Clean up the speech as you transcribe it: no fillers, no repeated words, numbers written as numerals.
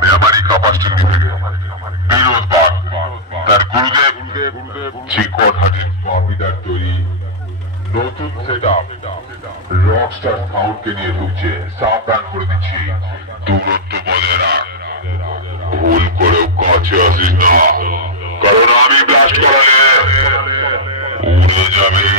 মেয়ামারি কাপাসিটি থেকে বিনোদ বাগ তার গুরুদেব চিকন হাটের কম্পিউটার তৈরি নতুন সেট আপ রকস্টার সাউন্ডকে নিয়ে ঢুকছে। সাবধান করে দিচ্ছি, দূরত্ব বজায় রাখ, ভুল করেও কাছে আসিস না, কারণ আমি ব্লাস্ট করালে উড়ে যাবে।